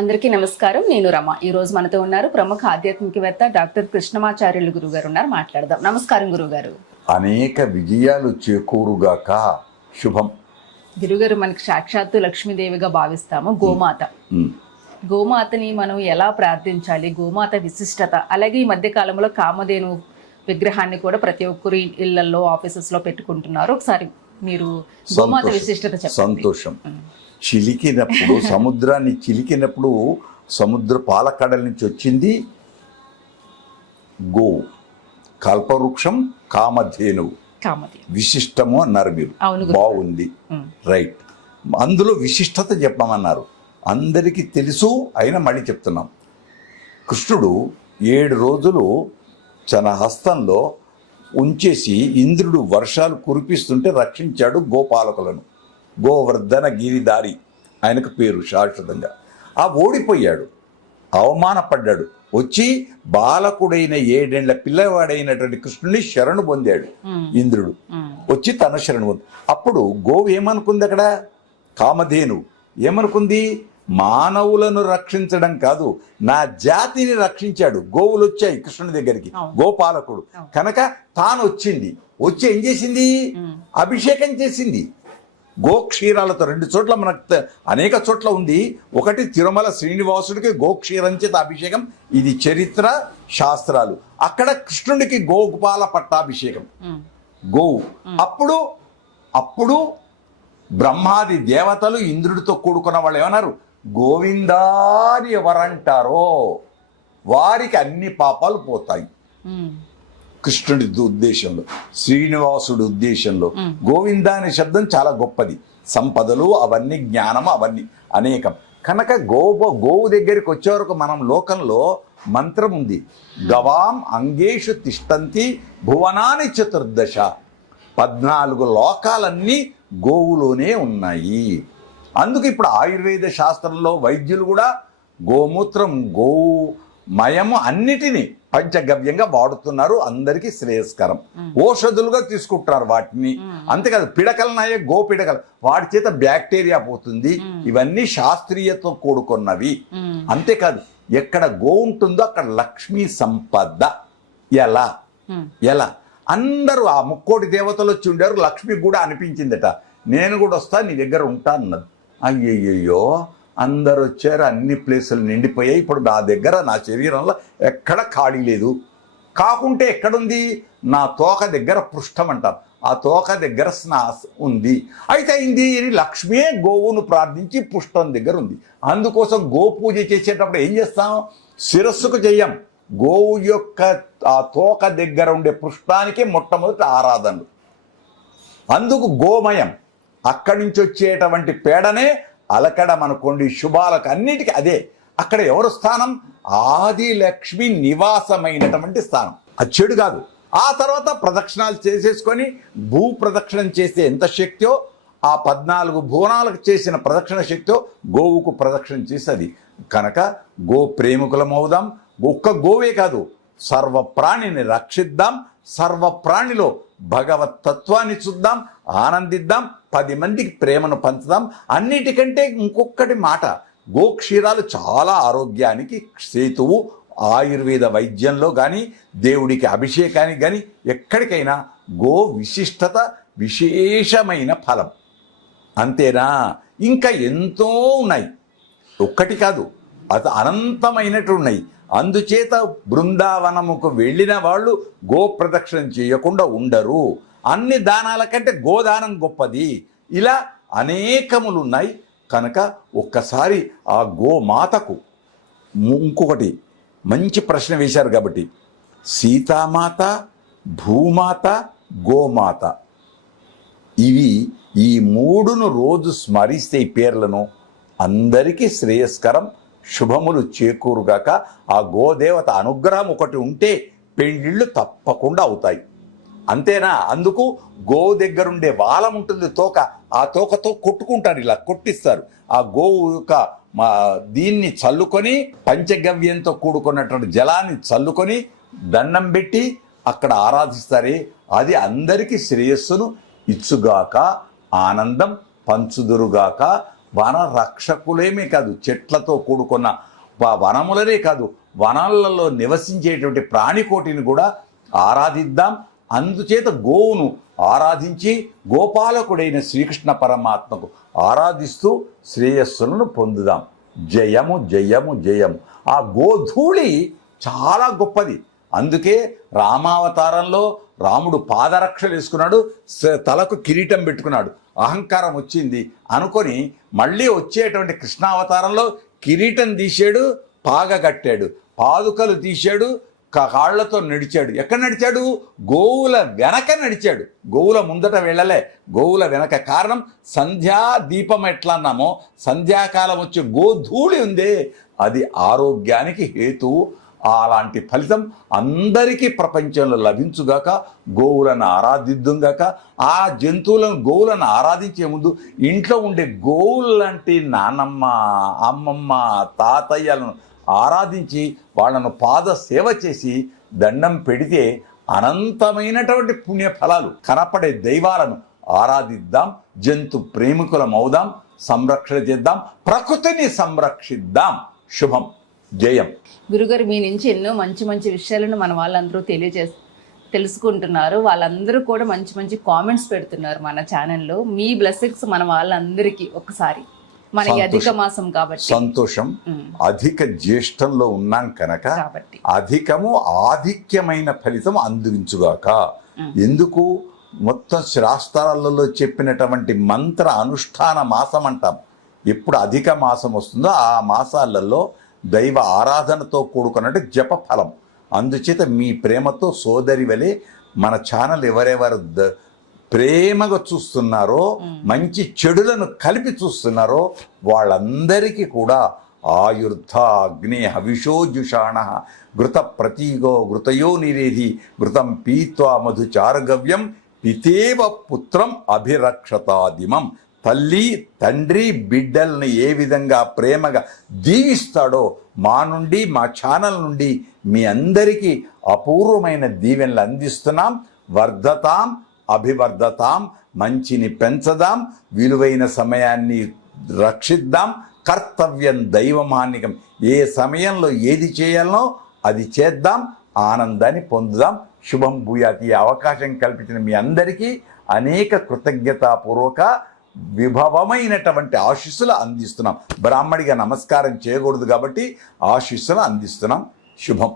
అందరికీ నమస్కారం. నేను రమ. ఈ రోజు మనతో ఉన్నారు ప్రముఖ ఆధ్యాత్మికవేత్త డాక్టర్ కృష్ణమాచార్యులు గురువు గారు ఉన్నారు. మాట్లాడదాం. నమస్కారం గురుగారు. అనేక విజయాలు చేకూరుగాక. శుభం. గురుగారు, మనకి సాక్షాత్తు లక్ష్మీదేవిగా భావిస్తాము గోమాత. గోమాతని మనం ఎలా ప్రార్థించాలి, గోమాత విశిష్టత, అలాగే ఈ మధ్య కాలంలో కామధేను విగ్రహాన్ని కూడా ప్రతి ఒక్కరి ఇళ్లలో ఆఫీసెస్ లో పెట్టుకుంటున్నారు. ఒకసారి మీరు గోమాత విశిష్టత చెప్పండి. సంతోషం. చిలికినప్పుడు సముద్రాన్ని చిలికినప్పుడు సముద్ర పాలకడల నుంచి వచ్చింది గో, కల్పవృక్షం, కామధేను, విశిష్టము అన్నారు మీరు. బాగుంది, రైట్. అందులో విశిష్టత చెప్పమన్నారు. అందరికీ తెలుసు, అయినా మళ్ళీ చెప్తున్నాం. కృష్ణుడు 7 రోజులు తన హస్తంలో ఉంచేసి ఇంద్రుడు వర్షాలు కురిపిస్తుంటే రక్షించాడు గోపాలకులను. గోవర్ధన గిరిదారి ఆయనకు పేరు శాశ్వతంగా. ఓడిపోయాడు, అవమానపడ్డాడు. వచ్చి బాలకుడైన 7 ఏళ్ల పిల్లవాడైనటువంటి కృష్ణుని శరణు పొందాడు ఇంద్రుడు. వచ్చి తన శరణు పొంది అప్పుడు గోవు ఏమనుకుంది, అక్కడ కామధేను ఏమనుకుంది, మానవులను రక్షించడం కాదు, నా జాతిని రక్షించాడు. గోవులు వచ్చాయి కృష్ణుని దగ్గరికి, గోపాలకుడు కనుక తాను వచ్చింది. వచ్చి ఏం చేసింది, అభిషేకం చేసింది గోక్షీరాలతో. 2 చోట్ల మనకు అనేక చోట్ల ఉంది. ఒకటి తిరుమల శ్రీనివాసుడికి గోక్షీరం చేత అభిషేకం, ఇది చరిత్ర శాస్త్రాలు. అక్కడ కృష్ణుడికి గోపాల పట్టాభిషేకం, గోవు. అప్పుడు బ్రహ్మాది దేవతలు ఇంద్రుడితో కూడుకున్న వాళ్ళు ఏమన్నారు, గోవిందాని ఎవరంటారో వారికి అన్ని పాపాలు పోతాయి. కృష్ణుడి ఉద్దేశంలో, శ్రీనివాసుడి ఉద్దేశంలో గోవింద అనే శబ్దం చాలా గొప్పది. సంపదలు అవన్నీ, జ్ఞానము అవన్నీ అనేకం. కనుక గోవు దగ్గరికి వచ్చే వరకు మనం లోకంలో మంత్రం ఉంది, గవాం అంగేషు తిష్టంతి భువనాని చతుర్దశ. 14 లోకాలన్నీ గోవులోనే ఉన్నాయి. అందుకు ఇప్పుడు ఆయుర్వేద శాస్త్రంలో వైద్యులు కూడా గోమూత్రం, గోవు మయము అన్నిటినీ పంచగవ్యంగా వాడుతున్నారు. అందరికీ శ్రేయస్కరం. ఔషధులుగా తీసుకుంటున్నారు వాటిని. అంతేకాదు, పిడకలనాయే గో పిడకలు, వాటి చేత బ్యాక్టీరియా పోతుంది. ఇవన్నీ శాస్త్రీయతో కూడుకున్నవి. అంతేకాదు, ఎక్కడ గో ఉంటుందో అక్కడ లక్ష్మీ సంపద. ఎలా అందరూ ఆ 3 కోటి దేవతలు వచ్చి ఉండారు. లక్ష్మి కూడా అనిపించిందట, నేను కూడా వస్తా, నీ దగ్గర ఉంటా అన్నది. అయ్యయ్యో, అందరు వచ్చారు, అన్ని ప్లేసులు నిండిపోయాయి. ఇప్పుడు నా దగ్గర, నా శరీరంలో ఎక్కడ ఖాళీ లేదు. కాకుంటే ఎక్కడుంది, నా తోక దగ్గర పృష్ఠం అంటాం, ఆ తోక దగ్గర ఉంది. అయితే అయింది, లక్ష్మియే గోవును ప్రార్థించి పృష్ఠం దగ్గర ఉంది. అందుకోసం గో పూజ చేసేటప్పుడు ఏం చేస్తాం, శిరస్సుకు చెయ్యం, గోవు యొక్క ఆ తోక దగ్గర ఉండే పృష్ఠానికి మొట్టమొదటి ఆరాధనలు. అందుకు గోమయం. అక్కడి నుంచి వచ్చేటువంటి పేడనే అలకడం అనుకోండి, శుభాలకు అన్నిటికీ అదే. అక్కడ ఎవరు స్థానం, ఆది లక్ష్మి నివాసమైనటువంటి స్థానం. అది చెడు కాదు. ఆ తర్వాత ప్రదక్షిణాలు చేసేసుకొని, భూ ప్రదక్షిణం చేస్తే ఎంత శక్తియో, ఆ 14 భువనాలకు చేసిన ప్రదక్షిణ శక్తియో గోవుకు ప్రదక్షిణ చేసేది. కనుక గో ప్రేమికులమవుదాం. ఒక్క గోవే కాదు, సర్వ ప్రాణిని రక్షిద్దాం. సర్వ ప్రాణిలో భగవత్ తత్వాన్ని చూద్దాం, ఆనందిద్దాం, 10 మందికి ప్రేమను పంచుదాం. అన్నిటికంటే ఇంకొకటి మాట, గోక్షీరాలు చాలా ఆరోగ్యానికి సేతువు. ఆయుర్వేద వైద్యంలో కానీ, దేవుడికి అభిషేకానికి కానీ, ఎక్కడికైనా గో విశిష్టత, విశేషమైన ఫలం. అంతేనా, ఇంకా ఎంతో ఉన్నాయి, ఒక్కటి కాదు, అది అనంతమైనట్టు ఉన్నాయి. అందుచేత బృందావనముకు వెళ్ళిన వాళ్ళు గో ప్రదక్షిణం చేయకుండా ఉండరు. అన్ని దానాల కంటే గోదానం గొప్పది. ఇలా అనేకములు ఉన్నాయి. కనుక ఒక్కసారి ఆ గోమాతకు ఇంకొకటి మంచి ప్రశ్న వేశారు కాబట్టి, సీతామాత, భూమాత, గోమాత, ఇవి ఈ 3ను రోజు స్మరిస్తే ఈ పేర్లను అందరికీ శ్రేయస్కరం, శుభములు చేకూరుగాక. ఆ గోదేవత అనుగ్రహం ఒకటి ఉంటే పెళ్ళిళ్ళు తప్పకుండా అవుతాయి. అంతేనా, అందుకు గోవు దగ్గరుండే వాలం ఉంటుంది, తోక. ఆ తోకతో కొట్టుకుంటారు, ఇలా కొట్టిస్తారు. ఆ గోవు యొక్క దీన్ని చల్లుకొని, పంచగవ్యంతో కూడుకున్నటువంటి జలాన్ని చల్లుకొని దండం పెట్టి అక్కడ ఆరాధిస్తారే, అది అందరికీ శ్రేయస్సును ఇచ్చుగాక, ఆనందం పంచుదురుగాక. వన రక్షకులేమే కాదు, చెట్లతో కూడుకున్న వనములనే కాదు, వనాలలో నివసించేటువంటి ప్రాణికోటిని కూడా ఆరాధిద్దాం. అందుచేత గోవును ఆరాధించి గోపాలకుడైన శ్రీకృష్ణ పరమాత్మకు ఆరాధిస్తూ శ్రేయస్సులను పొందుదాం. జయము జయము జయము. ఆ గోధూళి చాలా గొప్పది. అందుకే రామావతారంలో రాముడు పాదరక్షలు వేసుకున్నాడు, తలకు కిరీటం పెట్టుకున్నాడు. అహంకారం వచ్చింది అనుకొని మళ్ళీ వచ్చేటువంటి కృష్ణావతారంలో కిరీటం తీశాడు, పాగగట్టాడు, పాదుకలు తీశాడు, కాళ్లతో నడిచాడు. ఎక్కడ నడిచాడు? గోవుల వెనక నడిచాడు. గోవుల ముందట వెళ్ళలే, గోవుల వెనక. కారణం సంధ్యా దీపం ఎట్లా అన్నామో సంధ్యాకాలం వచ్చే గోధూళి ఉందే అది ఆరోగ్యానికి హేతువు. అలాంటి ఫలితం అందరికీ ప్రపంచంలో లభించుగాక. గోవులను ఆరాధిద్దుగాక. ఆ జంతువులను గోవులను ఆరాధించే ముందు ఇంట్లో ఉండే గోవులంటి నానమ్మ, అమ్మమ్మ, తాతయ్యలను ఆరాధించి వాళ్ళను పాద సేవ చేసి దండం పెడితే అనంతమైనటువంటి పుణ్యఫలాలు కనపడే దైవాలను ఆరాధిద్దాం. జంతు ప్రేమికులం అవుదాం, సంరక్షణ చేద్దాం, ప్రకృతిని సంరక్షిద్దాం. శుభం. జయం. గురుగారు, మీ నుంచి ఎన్నో మంచి మంచి విషయాలను మన వాళ్ళందరూ తెలుసుకుంటున్నారు. వాళ్ళందరూ కూడా మంచి మంచి కామెంట్స్ పెడుతున్నారు మన ఛానల్లో. మీ బ్లెస్సింగ్స్ మన వాళ్ళందరికీ ఒకసారి, మనకి అధిక మాసం కాబట్టి సంతోషం. అధిక జ్యేష్ఠంలో ఉన్నాం కనుక అధికము ఆధిక్యమైన ఫలితం అందించుగాక. ఎందుకు? మొత్తం శాస్త్రాలలో చెప్పినటువంటి మంత్ర అనుష్ఠాన మాసం అంటాం. ఎప్పుడు అధిక మాసం వస్తుందో ఆ మాసాలలో దైవ ఆరాధనతో కూడుకున్నట్టు జప ఫలం. అందుచేత మీ ప్రేమతో సోదరి వలె మన ఛానల్ ఎవరెవరు ప్రేమగా చూస్తున్నారో, మంచి చెడులను కలిపి చూస్తున్నారో వాళ్ళందరికీ కూడా ఆయుర్ధ అగ్ని హవిషోజుషాణ ఘృత ప్రతీగో ఘృతయో నిరేధి ఘృతం పీత్వా మధుచారగవ్యం పితేవ పుత్రం అభిరక్షతాదిమం. తల్లి తండ్రి బిడ్డల్ని ఏ విధంగా ప్రేమగా దీవిస్తాడో మా నుండి, మా ఛానల్ నుండి మీ అందరికీ అపూర్వమైన దీవెనలు అందిస్తున్నాం. వర్ధతాం అభివర్ధతాం. మంచిని పెంచదాం, విలువైన సమయాన్ని రక్షిద్దాం. కర్తవ్యం దైవమాన్నికం. ఏ సమయంలో ఏది చేయాలనో అది చేద్దాం, ఆనందాన్ని పొందుదాం. శుభం భూయాతి. ఈ అవకాశం కల్పించిన మీ అందరికీ అనేక కృతజ్ఞతాపూర్వక విభవమైనటువంటి ఆశీస్సులు అందిస్తున్నాం. బ్రాహ్మడిగా నమస్కారం చేయకూడదు కాబట్టి ఆశీస్సులు అందిస్తున్నాం. శుభం.